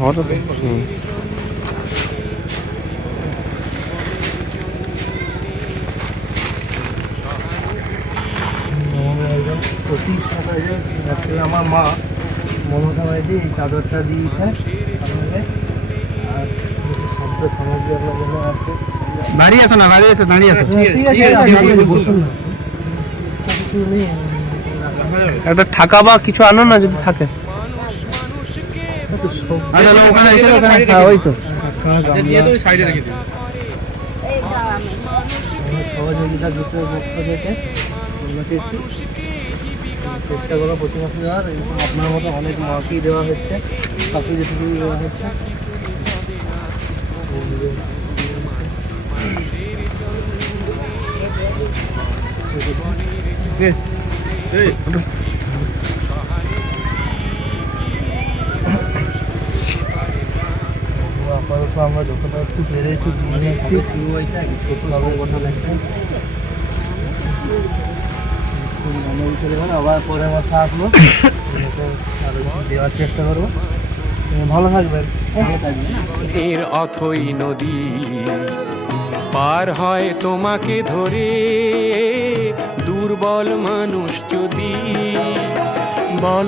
হঠাৎ আমার মা মমতা মাইতি এই চাদরটা দিয়েছে আর শব্দ সামগ্রীগুলো আছে। দাঁড়িয়ে আসো না, দাঁড়িয়ে আসো, দাঁড়িয়ে আসো। একটা ঠাকা বা কিছু আনো না যদি থাকে। ওখানে ওই তো সহযোগিতার ভিতরে পক্ষ থেকে আপনাকে একটু চেষ্টা করো প্রতি মাসে দেওয়ার। এরকম আপনার মতো অনেক মাকেই দেওয়া হচ্ছে, কাউকে যেটুকু দেওয়া হচ্ছে। আপাতত আমরা যতটা একটু পেরেছি দিয়ে নিচ্ছি। কথা লাগছে আবার পরের মাসে আসবো, আরো দেওয়ার চেষ্টা করবো। ভালো থাকবেন, ভালো থাকবেন। অথই নদী পার হয় তোমাকে ধরে, দুর্বল মানুষ যদি বল